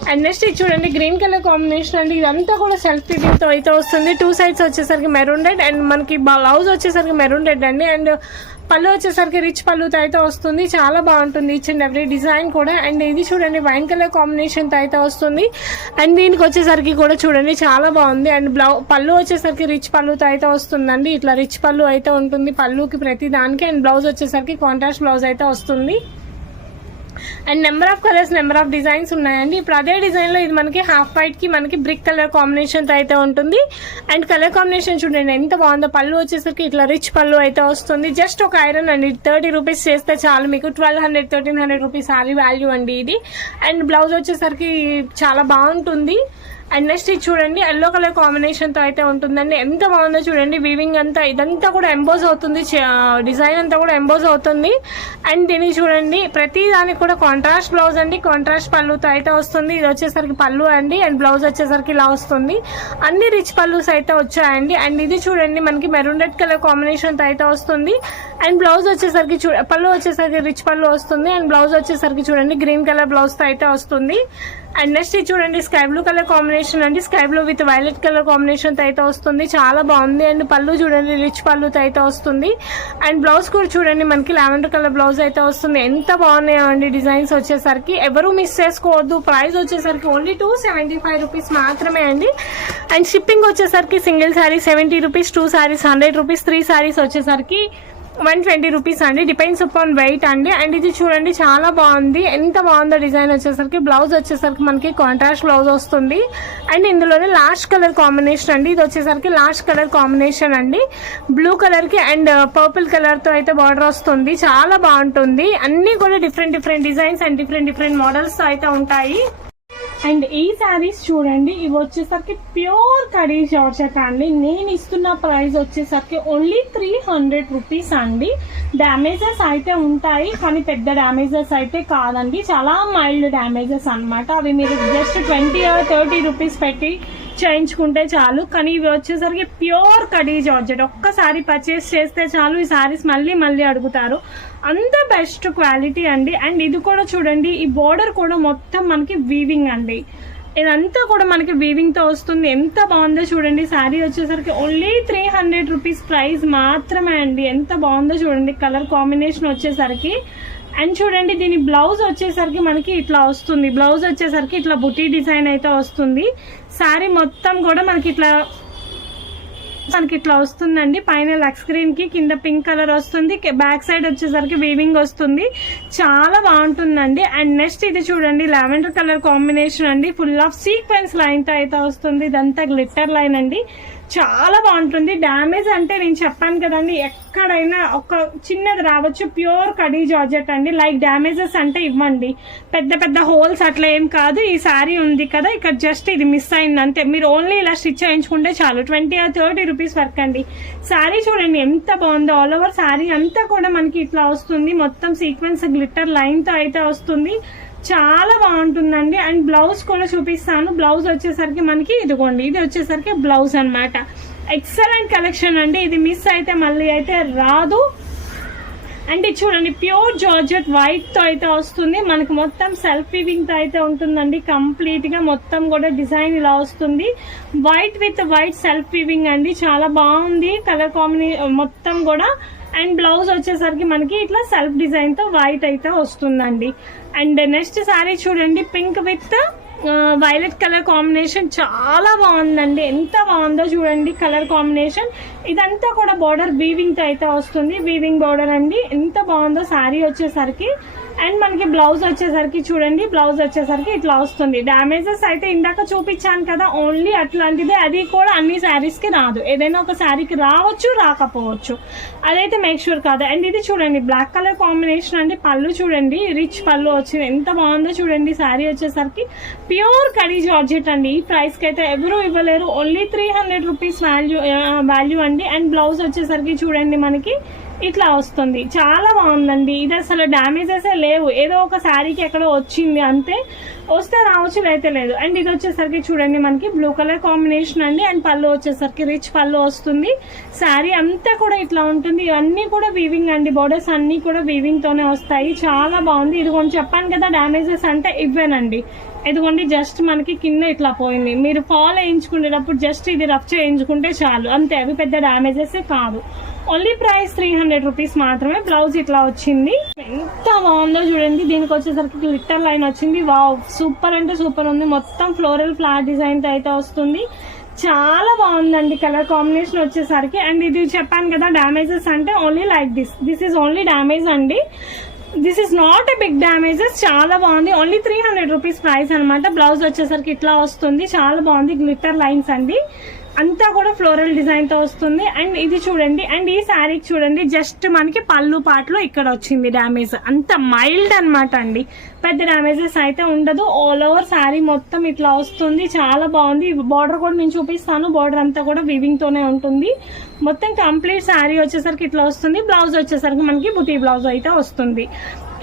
అండ్ నెక్స్ట్ ఇది చూడండి గ్రీన్ కలర్ కాంబినేషన్ అండి. ఇదంతా కూడా సెల్ఫ్ ఫిటింగ్తో అయితే వస్తుంది. టూ సైడ్స్ వచ్చేసరికి మెరూన్ రెడ్ అండ్ మనకి బ్లౌజ్ వచ్చేసరికి మెరూన్ రెడ్ అండి. అండ్ పళ్ళు వచ్చేసరికి రిచ్ పళ్ళుతో అయితే వస్తుంది. చాలా బాగుంటుంది ఇచ్ అండ్ ఎవ్రీ డిజైన్ కూడా. అండ్ ఇది చూడండి వైన్ కలర్ కాంబినేషన్తో అయితే వస్తుంది. అండ్ దీనికి వచ్చేసరికి కూడా చూడండి చాలా బాగుంది. అండ్ బ్లౌ పళ్ళు వచ్చేసరికి రిచ్ పళ్ళుతో అయితే వస్తుందండి. ఇట్లా రిచ్ పళ్ళు అయితే ఉంటుంది పళ్ళుకి ప్రతి దానికి. అండ్ బ్లౌజ్ వచ్చేసరికి కాంట్రాస్ట్ బ్లౌజ్ అయితే వస్తుంది. And number of colours number of designs ఉన్నాయండి. ఇప్పుడు అదే డిజైన్లో ఇది మనకి హాఫ్ వైట్కి మనకి బ్రిక్ కలర్ కాంబినేషన్తో అయితే ఉంటుంది. అండ్ కలర్ కాంబినేషన్ చూడండి ఎంత బాగుందో. పళ్ళు వచ్చేసరికి ఇట్లా రిచ్ పళ్ళు అయితే వస్తుంది. జస్ట్ ఒక ఐరన్ అండి. థర్టీ రూపీస్ చేస్తే చాలు మీకు. Twelve hundred thirteen hundred rupees sari value అండి ఇది. అండ్ బ్లౌజ్ వచ్చేసరికి చాలా బాగుంటుంది. అండ్ నెక్స్ట్ ఇది చూడండి ఎల్లో కలర్ కాంబినేషన్తో అయితే ఉంటుందండి. ఎంత బాగుందో చూడండి వీవింగ్ అంతా ఇదంతా కూడా ఎంబోజ్ అవుతుంది. డిజైన్ అంతా కూడా ఎంబోజ్ అవుతుంది. అండ్ దీన్ని చూడండి ప్రతి దానికి కూడా కాంట్రాస్ట్ బ్లౌజ్ అండి కాంట్రాస్ట్ పళ్ళుతో అయితే వస్తుంది. ఇది వచ్చేసరికి పళ్ళు అండి అండ్ బ్లౌజ్ వచ్చేసరికి ఇలా వస్తుంది. అన్ని రిచ్ పళ్ళుస్ అయితే వచ్చాయండి. అండ్ ఇది చూడండి మనకి మెరూన్ రెడ్ కలర్ కాంబినేషన్తో అయితే వస్తుంది. అండ్ బ్లౌజ్ వచ్చేసరికి చూ పళ్ళు వచ్చేసరికి రిచ్ పళ్ళు వస్తుంది. అండ్ బ్లౌజ్ వచ్చేసరికి చూడండి గ్రీన్ కలర్ బ్లౌజ్తో అయితే వస్తుంది. అండ్ నెక్స్ట్ ఇది చూడండి స్కై బ్లూ కలర్ కాంబినేషన్ అండి. Sky blue with violet colour కాంబినేషన్తో అయితే వస్తుంది. చాలా బాగుంది. అండ్ పళ్ళు చూడండి రిచ్ పళ్ళుతో అయితే వస్తుంది. అండ్ బ్లౌజ్ కూడా చూడండి మనకి లావెండర్ కలర్ బ్లౌజ్ అయితే వస్తుంది. ఎంత బాగున్నాయో అండి డిజైన్స్ వచ్చేసరికి. ఎవరు మిస్ చేసుకోవద్దు. ప్రైస్ వచ్చేసరికి only two seventy five rupees మాత్రమే అండి. అండ్ షిప్పింగ్ వచ్చేసరికి single sari seventy rupees two saris hundred rupees three saris వచ్చేసరికి వన్ ట్వంటీ రూపీస్ అండి. డిపెండ్స్ అపాన్ వెయిట్ అండి. అండ్ ఇది చూడండి చాలా బాగుంది. ఎంత బాగుందో డిజైన్ వచ్చేసరికి బ్లౌజ్ వచ్చేసరికి మనకి కాంట్రాస్ట్ బ్లౌజ్ వస్తుంది. అండ్ ఇందులోనే లాస్ట్ కలర్ కాంబినేషన్ అండి. ఇది వచ్చేసరికి లాస్ట్ కలర్ కాంబినేషన్ అండి. బ్లూ కలర్కి అండ్ పర్పుల్ కలర్తో అయితే బార్డర్ వస్తుంది. చాలా బాగుంటుంది. అన్ని కూడా different different designs and different different మోడల్స్తో అయితే ఉంటాయి. అండ్ ఈ శారీస్ చూడండి ఇవి వచ్చేసరికి ప్యూర్ కడీ జార్జెట్ అండి. నేను ఇస్తున్న ప్రైస్ వచ్చేసరికి ఓన్లీ త్రీ హండ్రెడ్ రూపీస్ అండి. డ్యామేజెస్ అయితే ఉంటాయి కానీ పెద్ద డ్యామేజెస్ అయితే కాదండి. చాలా మైల్డ్ డ్యామేజెస్ అన్నమాట. అవి మీరు జస్ట్ ట్వంటీ థర్టీ రూపీస్ పెట్టి చేయించుకుంటే చాలు. కానీ ఇవి వచ్చేసరికి ప్యూర్ కడీ జార్జెట్. ఒక్కసారి పర్చేస్ చేస్తే చాలు. ఈ సారీస్ మళ్ళీ మళ్ళీ అడుగుతారు. అంత బెస్ట్ క్వాలిటీ అండి. అండ్ ఇది కూడా చూడండి ఈ బోర్డర్ కూడా మొత్తం మనకి వీవింగ్ అండి. ఇదంతా కూడా మనకి వీవింగ్తో వస్తుంది. ఎంత బాగుందో చూడండి. శారీ వచ్చేసరికి only three hundred rupees price మాత్రమే అండి. ఎంత బాగుందో చూడండి. కలర్ కాంబినేషన్ వచ్చేసరికి. అండ్ చూడండి దీని బ్లౌజ్ వచ్చేసరికి మనకి ఇట్లా వస్తుంది. బ్లౌజ్ వచ్చేసరికి ఇట్లా బుటీ డిజైన్ అయితే వస్తుంది. శారీ మొత్తం కూడా మనకి ఇట్లా మనకి ఇట్లా వస్తుందండి. పైన లక్ స్క్రీన్కి కింద పింక్ కలర్ వస్తుంది. బ్యాక్ సైడ్ వచ్చేసరికి వీవింగ్ వస్తుంది. చాలా బాగుంటుందండి. అండ్ నెక్స్ట్ ఇది చూడండి లావెండర్ కలర్ కాంబినేషన్ అండి. ఫుల్ ఆఫ్ సీక్వెన్స్ లైన్తో అయితే వస్తుంది. ఇదంతా గ్లిట్టర్ లైన్ అండి. చాలా బాగుంటుంది. డ్యామేజ్ అంటే నేను చెప్పాను కదండి ఎక్కడైనా ఒక చిన్నది రావచ్చు. ప్యూర్ కడీ జార్జెట్ అండి. లైక్ డ్యామేజెస్ అంటే ఇవ్వండి. పెద్ద పెద్ద హోల్స్ అట్లా ఏం కాదు. ఈ శారీ ఉంది కదా ఇక్కడ జస్ట్ ఇది మిస్ అయింది అంతే. మీరు ఓన్లీ ఇలా స్టిచ్ చేయించుకుంటే చాలు. Twenty or thirty rupees work అండి. శారీ చూడండి ఎంత బాగుందో. ఆల్ ఓవర్ శారీ అంతా కూడా మనకి ఇట్లా వస్తుంది. మొత్తం సీక్వెన్స్ గ్లిట్టర్ లైన్తో అయితే వస్తుంది. చాలా బాగుంటుందండి. అండ్ బ్లౌజ్ కూడా చూపిస్తాను. బ్లౌజ్ వచ్చేసరికి మనకి ఇదిగోండి ఇది వచ్చేసరికి బ్లౌజ్ అన్నమాట. ఎక్సలెంట్ కలెక్షన్ అండి. ఇది మిస్ అయితే మళ్ళీ అయితే రాదు. అండ్ ఇది చూడండి ప్యూర్ జార్జెట్ వైట్తో అయితే వస్తుంది. మనకు మొత్తం సెల్ఫ్ వీవింగ్తో అయితే ఉంటుందండి. కంప్లీట్గా మొత్తం కూడా డిజైన్ ఇలా వస్తుంది. White with white self weaving అండి. చాలా బాగుంది. కలర్ కాంబినే మొత్తం కూడా అండ్ బ్లౌజ్ వచ్చేసరికి మనకి ఇట్లా సెల్ఫ్ డిజైన్తో వైట్ అయితే వస్తుందండి. అండ్ నెక్స్ట్ సారీ చూడండి pink with violet colour combination చాలా బాగుందండి. ఎంత బాగుందో చూడండి కలర్ కాంబినేషన్ ఇదంతా కూడా బార్డర్ వీవింగ్తో అయితే వస్తుంది. వీవింగ్ బార్డర్ అండి. ఎంత బాగుందో శారీ వచ్చేసరికి. అండ్ మనకి బ్లౌజ్ వచ్చేసరికి చూడండి బ్లౌజ్ వచ్చేసరికి ఇట్లా వస్తుంది. డ్యామేజెస్ అయితే ఇందాక చూపించాను కదా ఓన్లీ అట్లాంటిదే. అది కూడా అన్ని శారీస్కి రాదు. ఏదైనా ఒక శారీకి రావచ్చు రాకపోవచ్చు. అదైతే మేక్ షూర్ కాదు. అండ్ ఇది చూడండి బ్లాక్ కలర్ కాంబినేషన్ అండి. పళ్ళు చూడండి రిచ్ పళ్ళు వచ్చింది ఎంత బాగుందో చూడండి. శారీ వచ్చేసరికి ప్యూర్ కడీ జార్జెట్ అండి. ఈ ప్రైస్కి అయితే ఎవరు ఇవ్వలేరు. Only three hundred rupees value value అండి. అండ్ బ్లౌజ్ వచ్చేసరికి చూడండి మనకి ఇట్లా వస్తుంది. చాలా బాగుందండి. ఇది అసలు డ్యామేజెస్ లేవు. ఏదో ఒక శారీకి ఎక్కడో వచ్చింది అంతే. వస్తే రావచ్చు లేతే లేదు. అండ్ ఇది వచ్చేసరికి చూడండి మనకి బ్లూ కలర్ కాంబినేషన్ అండి. అండ్ పళ్ళు వచ్చేసరికి రిచ్ పళ్ళు వస్తుంది. శారీ అంతా కూడా ఇట్లా ఉంటుంది. ఇవన్నీ కూడా వీవింగ్ అండి. బోర్డర్స్ అన్నీ కూడా వీవింగ్తోనే వస్తాయి. చాలా బాగుంది. ఇది కొంచెం చెప్పాను కదా డ్యామేజెస్ అంటే ఇవ్వేనండి. ఇదిగోండి జస్ట్ మనకి కింద ఇట్లా పోయింది. మీరు ఫాల్ వేయించుకునేటప్పుడు జస్ట్ ఇది రఫ్ చేయించుకుంటే చాలు. అంతే అవి పెద్ద డ్యామేజెస్ కాదు. Only price three hundred rupees మాత్రమే బ్లౌజ్ ఇట్లా వచ్చింది. ఎంత బాగుందో చూడండి. దీనికి వచ్చేసరికి గ్లిట్టర్ లైన్ వచ్చింది. వావ్ సూపర్ అంటే సూపర్ ఉంది. మొత్తం ఫ్లోరల్ ఫ్లాట్ డిజైన్తో అయితే వస్తుంది. చాలా బాగుందండి కలర్ కాంబినేషన్ వచ్చేసరికి. అండ్ ఇది చెప్పాను కదా డ్యామేజెస్ అంటే only like this this is only damage అండి. This is not a big damages చాలా బాగుంది. Only three hundred rupees price అనమాట బ్లౌజ్ వచ్చేసరికి ఇట్లా వస్తుంది. చాలా బాగుంది. గ్లిట్టర్ లైన్స్ అండి. అంతా కూడా ఫ్లోరల్ డిజైన్తో వస్తుంది. అండ్ ఇది చూడండి అండ్ ఈ శారీ చూడండి జస్ట్ మనకి పళ్ళు పాటలో ఇక్కడ వచ్చింది డ్యామేజ్ అంత మైల్డ్ అన్నమాట అండి. పెద్ద డ్యామేజెస్ అయితే ఉండదు. ఆల్ ఓవర్ శారీ మొత్తం ఇట్లా వస్తుంది. చాలా బాగుంది. బార్డర్ కూడా నేను చూపిస్తాను. బార్డర్ అంతా కూడా వివింగ్ తోనే ఉంటుంది. మొత్తం కంప్లీట్ శారీ వచ్చేసరికి ఇట్లా వస్తుంది. బ్లౌజ్ వచ్చేసరికి మనకి బుటీ బ్లౌజ్ అయితే వస్తుంది.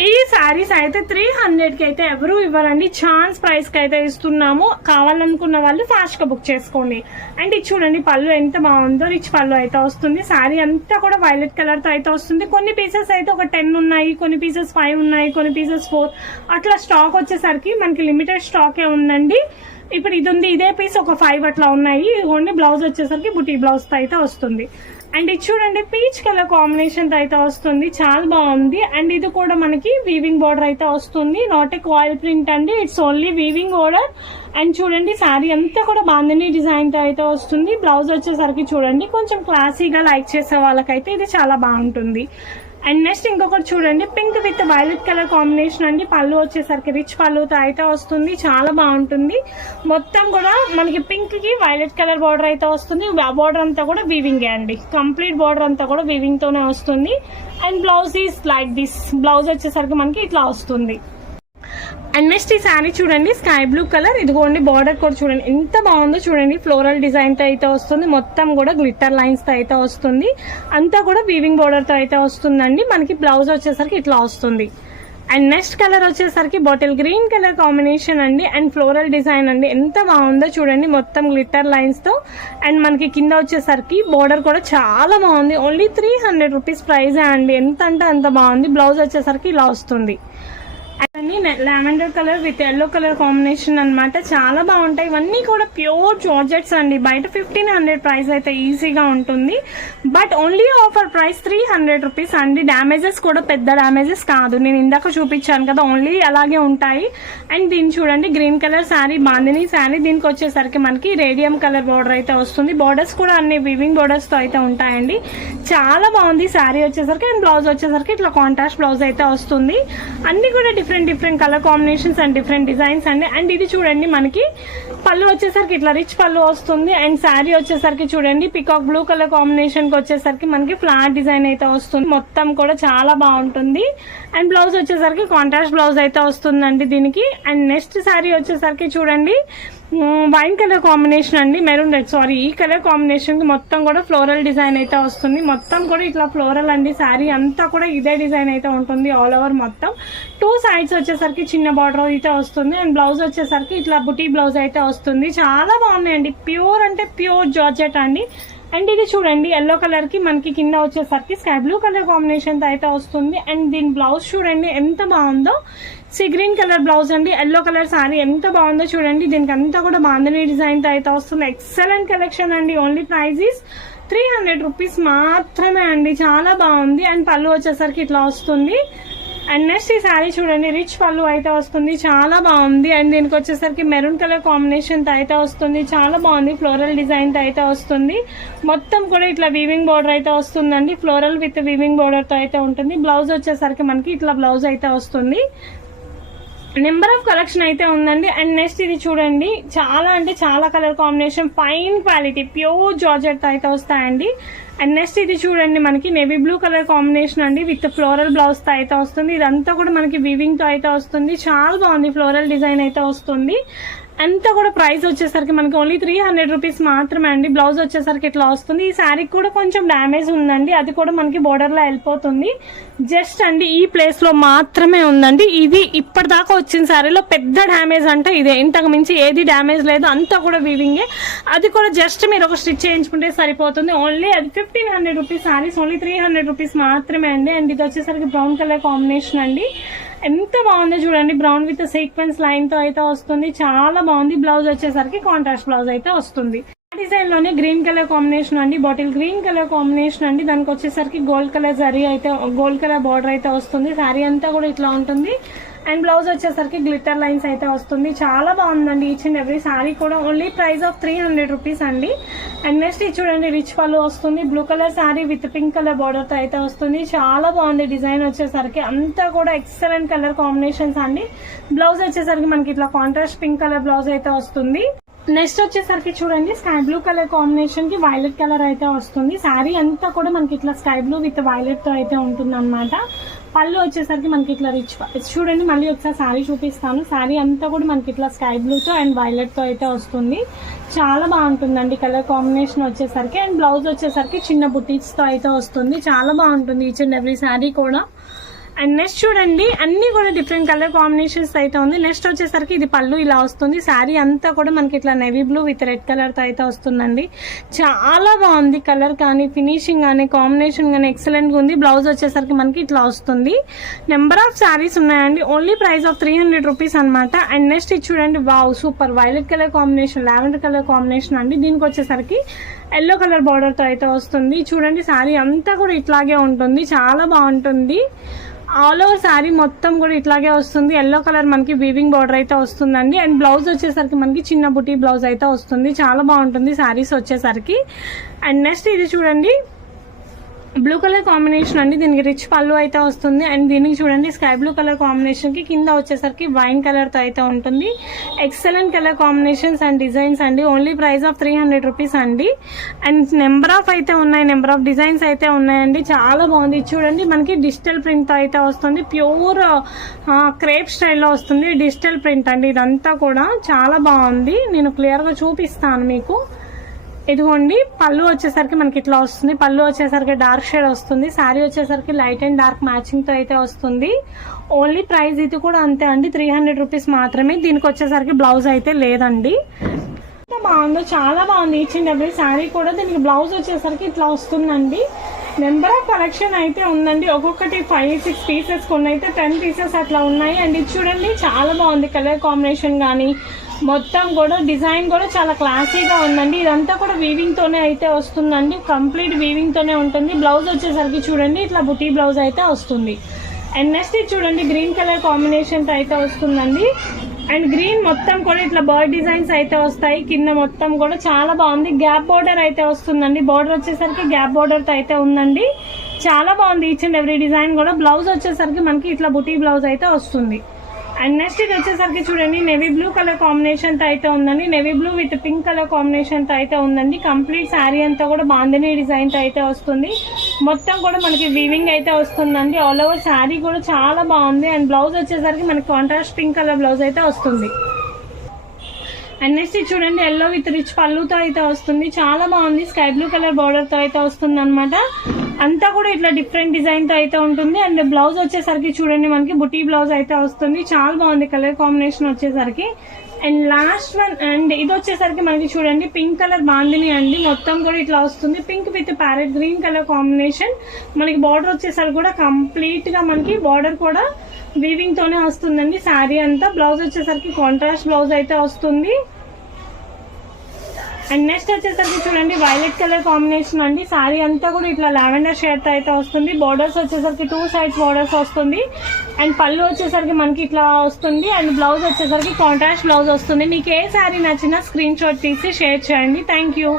ఈ శారీస్ అయితే త్రీ హండ్రెడ్కి అయితే ఎవరు ఇవ్వరండి ఛాన్స్ ప్రైస్కి అయితే ఇస్తున్నాము. కావాలనుకున్న వాళ్ళు ఫాస్ట్గా బుక్ చేసుకోండి. అండ్ ఇది చూడండి పళ్ళు ఎంత బాగుందో రిచ్ పళ్ళు అయితే వస్తుంది. శారీ అంతా కూడా వైలెట్ కలర్తో అయితే వస్తుంది. కొన్ని పీసెస్ అయితే ఒక టెన్ ఉన్నాయి కొన్ని పీసెస్ ఫైవ్ ఉన్నాయి కొన్ని పీసెస్ ఫోర్ అట్లా స్టాక్ వచ్చేసరికి మనకి లిమిటెడ్ స్టాకే ఉందండి. ఇప్పుడు ఇది ఉంది ఇదే పీస్ ఒక ఫైవ్ అట్లా ఉన్నాయి. ఓన్లీ బ్లౌజ్ వచ్చేసరికి బుటీ బ్లౌజ్తో అయితే వస్తుంది. అండ్ ఇది చూడండి పీచ్ కలర్ కాంబినేషన్తో అయితే వస్తుంది. చాలా బాగుంది. అండ్ ఇది కూడా మనకి వీవింగ్ బోర్డర్ అయితే వస్తుంది. నాట్ ఏ కాయిల్ ప్రింట్ అండి. It's only weaving border and చూడండి శారీ అంతా కూడా బాందిని డిజైన్తో అయితే వస్తుంది. బ్లౌజ్ వచ్చేసరికి చూడండి కొంచెం క్లాసీగా లైక్ చేసే వాళ్ళకైతే ఇది చాలా బాగుంటుంది. అండ్ నెక్స్ట్ ఇంకొకటి చూడండి pink with violet colour combination అండి. పళ్ళు వచ్చేసరికి రిచ్ పళ్ళుతో అయితే వస్తుంది చాలా బాగుంటుంది. మొత్తం కూడా మనకి పింక్కి వైలెట్ కలర్ బార్డర్ అయితే వస్తుంది. బార్డర్ అంతా కూడా వీవింగ్ అండి. కంప్లీట్ బార్డర్ అంతా కూడా వీవింగ్తోనే వస్తుంది. And blouse is like this blouse వచ్చేసరికి మనకి ఇట్లా వస్తుంది. అండ్ నెక్స్ట్ ఈ శారీ చూడండి స్కై బ్లూ కలర్ ఇదిగోండి బార్డర్ కూడా చూడండి. ఎంత బాగుందో చూడండి. ఫ్లోరల్ డిజైన్తో అయితే వస్తుంది. మొత్తం కూడా గ్లిట్టర్ లైన్స్తో అయితే వస్తుంది. అంతా కూడా వీవింగ్ బార్డర్తో అయితే వస్తుందండి. మనకి బ్లౌజ్ వచ్చేసరికి ఇట్లా వస్తుంది. అండ్ నెక్స్ట్ కలర్ వచ్చేసరికి బాటిల్ గ్రీన్ కలర్ కాంబినేషన్ అండి. అండ్ ఫ్లోరల్ డిజైన్ అండి. ఎంత బాగుందో చూడండి. మొత్తం గ్లిట్టర్ లైన్స్తో. అండ్ మనకి కింద వచ్చేసరికి బోర్డర్ కూడా చాలా బాగుంది. ఓన్లీ త్రీ హండ్రెడ్ రూపీస్ ప్రైజే అండి. ఎంత అంటే అంత బాగుంది. బ్లౌజ్ వచ్చేసరికి ఇలా వస్తుంది. అవన్నీ lavender colour with yellow colour combination అన్నమాట. చాలా బాగుంటాయి. ఇవన్నీ కూడా ప్యూర్ జార్జెట్స్ అండి. బయట ఫిఫ్టీన్ హండ్రెడ్ ప్రైస్ అయితే ఈజీగా ఉంటుంది. But only offer price three hundred rupees అండి. డ్యామేజెస్ కూడా పెద్ద డ్యామేజెస్ కాదు. నేను ఇందాక చూపించాను కదా ఓన్లీ అలాగే ఉంటాయి. అండ్ దీన్ని చూడండి గ్రీన్ కలర్ శారీ బాందిని శారీ. దీనికి వచ్చేసరికి మనకి రేడియం కలర్ బార్డర్ అయితే వస్తుంది. బార్డర్స్ కూడా అన్ని వివింగ్ బార్డర్స్తో అయితే ఉంటాయండి. చాలా బాగుంది శారీ వచ్చేసరికి. అండ్ బ్లౌజ్ వచ్చేసరికి ఇట్లా కాంట్రాస్ట్ బ్లౌజ్ అయితే వస్తుంది. అన్ని కూడా different different different colour combinations and different designs అండి. అండ్ ఇది చూడండి మనకి పళ్ళు వచ్చేసరికి ఇట్లా రిచ్ పళ్ళు వస్తుంది అండ్ శారీ వచ్చేసరికి చూడండి పికాక్ బ్లూ కలర్ కాంబినేషన్కి వచ్చేసరికి మనకి ఫ్లాట్ డిజైన్ అయితే వస్తుంది. మొత్తం కూడా చాలా బాగుంటుంది. అండ్ బ్లౌజ్ వచ్చేసరికి కాంట్రాస్ట్ బ్లౌజ్ అయితే వస్తుందండి దీనికి. అండ్ నెక్స్ట్ శారీ వచ్చేసరికి చూడండి వైన్ కలర్ కాంబినేషన్ అండి మెరూన్ రెడ్ సారీ. ఈ కలర్ కాంబినేషన్కి మొత్తం కూడా ఫ్లోరల్ డిజైన్ అయితే వస్తుంది. మొత్తం కూడా ఇట్లా ఫ్లోరల్ అండి శారీ అంతా కూడా ఇదే డిజైన్ అయితే ఉంటుంది ఆల్ ఓవర్ మొత్తం. టూ సైడ్స్ వచ్చేసరికి చిన్న బార్డర్ అయితే వస్తుంది అండ్ బ్లౌజ్ వచ్చేసరికి ఇట్లా బుటీ బ్లౌజ్ అయితే వస్తుంది. చాలా బాగున్నాయండి ప్యూర్ అంటే ప్యూర్ జార్జెట్ అండి. అండ్ ఇది చూడండి ఎల్లో కలర్కి మనకి కింద వచ్చేసరికి స్కై బ్లూ కలర్ కాంబినేషన్ అయితే వస్తుంది. అండ్ దీని బ్లౌజ్ చూడండి ఎంత బాగుందో. సీ గ్రీన్ కలర్ బ్లౌజ్ అండి ఎల్లో కలర్ సారీ ఎంత బాగుందో చూడండి. దీనికి అంతా కూడా బాంధనీ డిజైన్తో అయితే వస్తుంది. ఎక్సలెంట్ కలెక్షన్ అండి. Only prices three hundred rupees మాత్రమే అండి. చాలా బాగుంది. అండ్ పళ్ళు వచ్చేసరికి ఇట్లా వస్తుంది. అండ్ నెక్స్ట్ ఈ శారీ చూడండి. రిచ్ పళ్ళు అయితే వస్తుంది. చాలా బాగుంది. అండ్ దీనికి వచ్చేసరికి మెరూన్ కలర్ కాంబినేషన్తో అయితే వస్తుంది. చాలా బాగుంది. ఫ్లోరల్ డిజైన్తో అయితే వస్తుంది. మొత్తం కూడా ఇట్లా వీవింగ్ బోర్డర్ అయితే వస్తుందండి. ఫ్లోరల్ విత్ వీవింగ్ బోర్డర్తో అయితే ఉంటుంది. బ్లౌజ్ వచ్చేసరికి మనకి ఇట్లా బ్లౌజ్ అయితే వస్తుంది. నెంబర్ ఆఫ్ కలెక్షన్ అయితే ఉందండి. అండ్ నెక్స్ట్ ఇది చూడండి. చాలా అంటే చాలా colour combination. Fine quality pure georgette అయితే వస్తాయండి. అండ్ నెక్స్ట్ ఇది చూడండి మనకి నేవీ బ్లూ కలర్ కాంబినేషన్ అండి. విత్ ఫ్లోరల్ బ్లౌజ్తో అయితే వస్తుంది. ఇదంతా కూడా మనకి వివింగ్తో అయితే వస్తుంది. చాలా బాగుంది. ఫ్లోరల్ డిజైన్ అయితే వస్తుంది. అంతా కూడా ప్రైస్ వచ్చేసరికి మనకి ఓన్లీ త్రీ హండ్రెడ్ రూపీస్ మాత్రమే అండి. బ్లౌజ్ వచ్చేసరికి ఇట్లా వస్తుంది. ఈ శారీకి కూడా కొంచెం డ్యామేజ్ ఉందండి. అది కూడా మనకి బోర్డర్లో వెళ్ళిపోతుంది. జస్ట్ అండి ఈ ప్లేస్లో మాత్రమే ఉందండి. ఇది ఇప్పటిదాకా వచ్చిన శారీలో పెద్ద డ్యామేజ్ అంటే ఇదే. ఇంతకు మించి ఏది డ్యామేజ్ లేదు. అంతా కూడా వీవింగే అది కూడా జస్ట్ మీరు ఒక స్టిచ్ చేయించుకుంటే సరిపోతుంది. ఓన్లీ అది fifteen hundred rupees saris only three hundred rupees మాత్రమే అండి. అండ్ ఇది వచ్చేసరికి బ్రౌన్ కలర్ కాంబినేషన్ అండి. ఎంత బాగుందో చూడండి. బ్రౌన్ విత్ సీక్వెన్స్ లైన్తో అయితే వస్తుంది. చాలా బాగుంది. బ్లౌజ్ వచ్చేసరికి కాంట్రాస్ట్ బ్లౌజ్ అయితే వస్తుంది. డిజైన్లోనే గ్రీన్ కలర్ కాంబినేషన్ అండి. బాటిల్ గ్రీన్ కలర్ కాంబినేషన్ అండి. దానికి వచ్చేసరికి గోల్డ్ కలర్ జరీ అయితే గోల్డ్ కలర్ బార్డర్ అయితే వస్తుంది. శారీ అంతా కూడా ఇట్లా ఉంటుంది. అండ్ బ్లౌజ్ వచ్చేసరికి గ్లిటర్ లైన్స్ అయితే వస్తుంది. చాలా బాగుందండి ఈచ్ అండ్ ఎవ్రీ శారీ కూడా. Only price of three hundred rupees అండి. అండ్ నెక్స్ట్ ఇది చూడండి రిచ్ పళ్ళు వస్తుంది. Blue colour sari with pink colour బార్డర్తో అయితే వస్తుంది. చాలా బాగుంది డిజైన్ వచ్చేసరికి. అంతా కూడా ఎక్సలెంట్ కలర్ కాంబినేషన్స్ అండి. బ్లౌజ్ వచ్చేసరికి మనకి ఇట్లా కాంట్రాస్ట్ పింక్ కలర్ బ్లౌజ్ అయితే వస్తుంది. నెక్స్ట్ వచ్చేసరికి చూడండి స్కై బ్లూ కలర్ కాంబినేషన్కి వైలెట్ కలర్ అయితే వస్తుంది. శారీ అంతా కూడా మనకి ఇట్లా స్కై బ్లూ విత్ వైలెట్తో అయితే ఉంటుంది అనమాట పళ్ళు వచ్చేసరికి మనకి ఇట్లా రిచ్ చూడండి మళ్ళీ ఒకసారి శారీ చూపిస్తాను. శారీ అంతా కూడా మనకి ఇట్లా స్కై బ్లూతో అండ్ వైలెట్తో అయితే వస్తుంది. చాలా బాగుంటుందండి కలర్ కాంబినేషన్ వచ్చేసరికి. అండ్ బ్లౌజ్ వచ్చేసరికి చిన్న బుటీస్తో అయితే వస్తుంది. చాలా బాగుంటుంది ఈచ్ అండ్ ఎవ్రీ శారీ కూడా. అండ్ నెక్స్ట్ చూడండి అన్ని కూడా డిఫరెంట్ కలర్ కాంబినేషన్స్ అయితే ఉంది. నెక్స్ట్ వచ్చేసరికి ఇది పళ్ళు ఇలా వస్తుంది. శారీ అంతా కూడా మనకి ఇట్లా నెవీ బ్లూ విత్ రెడ్ కలర్తో అయితే వస్తుందండి. చాలా బాగుంది కలర్ కానీ ఫినిషింగ్ కానీ కాంబినేషన్ కానీ ఎక్సలెంట్గా ఉంది. బ్లౌజ్ వచ్చేసరికి మనకి ఇట్లా వస్తుంది. నెంబర్ ఆఫ్ శారీస్ ఉన్నాయండి. Only price of three hundred rupees అనమాట అండ్ నెక్స్ట్ ఇది చూడండి wow super violet colour combination lavender colour combination అండి. దీనికి వచ్చేసరికి ఎల్లో కలర్ బార్డర్తో అయితే వస్తుంది. చూడండి శారీ అంతా కూడా ఇట్లాగే ఉంటుంది. చాలా బాగుంటుంది. ఆల్ ఓవర్ శారీ మొత్తం కూడా ఇట్లాగే వస్తుంది. ఎల్లో కలర్ మనకి వీవింగ్ బార్డర్ అయితే వస్తుందండి. అండ్ బ్లౌజ్ వచ్చేసరికి మనకి చిన్న బుటీ బ్లౌజ్ అయితే వస్తుంది. చాలా బాగుంటుంది శారీస్ వచ్చేసరికి. అండ్ నెక్స్ట్ ఇది చూడండి. బ్లూ కలర్ కాంబినేషన్ అండి. దీనికి రిచ్ పళ్ళు అయితే వస్తుంది. అండ్ దీనికి చూడండి స్కై బ్లూ కలర్ కాంబినేషన్కి కింద వచ్చేసరికి వైన్ కలర్తో అయితే ఉంటుంది. Excellent colour combinations and designs అండి. Only price of three hundred rupees అండి. అండ్ నెంబర్ ఆఫ్ అయితే ఉన్నాయి. నెంబర్ ఆఫ్ డిజైన్స్ అయితే ఉన్నాయండి. చాలా బాగుంది. చూడండి మనకి డిజిటల్ ప్రింట్తో అయితే వస్తుంది. ప్యూర్ క్రేప్ స్టైల్లో వస్తుంది. డిజిటల్ ప్రింట్ అండి. ఇదంతా కూడా చాలా బాగుంది. నేను క్లియర్గా చూపిస్తాను మీకు. ఇదిగోండి పళ్ళు వచ్చేసరికి మనకి ఇట్లా వస్తుంది. పళ్ళు వచ్చేసరికి డార్క్ షేడ్ వస్తుంది. శారీ వచ్చేసరికి లైట్ అండ్ డార్క్ మ్యాచింగ్తో అయితే వస్తుంది. ఓన్లీ ప్రైస్ ఇది కూడా అంతే అండి. త్రీ హండ్రెడ్ రూపీస్ మాత్రమే. దీనికి వచ్చేసరికి బ్లౌజ్ అయితే లేదండి. బాగుందో చాలా బాగుంది. ఈచ్ అండ్ ఎవ్రీ శారీ కూడా దీనికి బ్లౌజ్ వచ్చేసరికి ఇట్లా వస్తుందండి. నెంబర్ ఆఫ్ కలెక్షన్ అయితే ఉందండి. ఒక్కొక్కటి ఫైవ్ సిక్స్ పీసెస్ కొన్ని అయితే టెన్ పీసెస్ అట్లా ఉన్నాయి అండ్. ఇది చూడండి చాలా బాగుంది. కలర్ కాంబినేషన్ కానీ మొత్తం కూడా డిజైన్ కూడా చాలా క్లాసీగా ఉందండి. ఇదంతా కూడా వీవింగ్తోనే అయితే వస్తుందండి. కంప్లీట్ వీవింగ్తోనే ఉంటుంది. బ్లౌజ్ వచ్చేసరికి చూడండి ఇట్లా బుటీ బ్లౌజ్ అయితే వస్తుంది. అండ్ నెక్స్ట్ చూడండి గ్రీన్ కలర్ కాంబినేషన్తో అయితే వస్తుందండి. అండ్ గ్రీన్ మొత్తం కూడా ఇట్లా బర్డ్ డిజైన్స్ అయితే వస్తాయి. కింద మొత్తం కూడా చాలా బాగుంది. గ్యాప్ బోర్డర్ అయితే వస్తుందండి. బోర్డర్ వచ్చేసరికి గ్యాప్ బార్డర్తో అయితే ఉందండి. చాలా బాగుంది. ఈచ్ అండ్ ఎవ్రీ డిజైన్ కూడా. బ్లౌజ్ వచ్చేసరికి మనకి ఇట్లా బుటీ బ్లౌజ్ అయితే వస్తుంది. అండ్ నెక్స్ట్ ఇది వచ్చేసరికి చూడండి నెవీ బ్లూ కలర్ కాంబినేషన్తో అయితే ఉందండి. Navy blue with pink colour కాంబినేషన్తో అయితే ఉందండి. కంప్లీట్ శారీ అంతా కూడా బాందిని డిజైన్తో అయితే వస్తుంది. మొత్తం కూడా మనకి వీవింగ్ అయితే వస్తుందండి. ఆల్ ఓవర్ శారీ కూడా చాలా బాగుంది. అండ్ బ్లౌజ్ వచ్చేసరికి మనకి కాంట్రాస్ట్ పింక్ కలర్ బ్లౌజ్ అయితే వస్తుంది. అండ్ నెక్స్ట్ ఇది చూడండి ఎల్లో విత్ రిచ్ పళ్ళుతో అయితే వస్తుంది. చాలా బాగుంది. స్కై బ్లూ కలర్ బార్డర్తో అయితే వస్తుంది అనమాట అంతా కూడా ఇట్లా డిఫరెంట్ డిజైన్తో అయితే ఉంటుంది. అండ్ బ్లౌజ్ వచ్చేసరికి చూడండి మనకి బుటీ బ్లౌజ్ అయితే వస్తుంది. చాలా బాగుంది కలర్ కాంబినేషన్ వచ్చేసరికి. అండ్ లాస్ట్ వన్ అండ్ ఇది వచ్చేసరికి మనకి చూడండి పింక్ కలర్ బాందిని అండి. మొత్తం కూడా ఇట్లా వస్తుంది. Pink with parrot green colour combination మనకి బార్డర్ వచ్చేసరికి కూడా కంప్లీట్గా మనకి బార్డర్ కూడా వీవింగ్ తోనే వస్తుందండి. శారీ అంతా. బ్లౌజ్ వచ్చేసరికి కాంట్రాస్ట్ బ్లౌజ్ అయితే వస్తుంది. అండ్ నెక్స్ట్ వచ్చేసరికి చూడండి వైలెట్ కలర్ కాంబినేషన్ అండి. సారీ అంతా కూడా ఇట్లా లావెండర్ షేడ్ అయితే వస్తుంది. బోర్డర్స్ వచ్చేసరికి టూ సైడ్స్ బార్డర్స్ వస్తుంది. అండ్ పళ్ళు వచ్చేసరికి మనకి ఇట్లా వస్తుంది. అండ్ బ్లౌజ్ వచ్చేసరికి కాంట్రాస్ట్ బ్లౌజ్ వస్తుంది. మీకు ఏ శారీ నచ్చినా స్క్రీన్ షాట్ తీసి షేర్ చేయండి. Thank you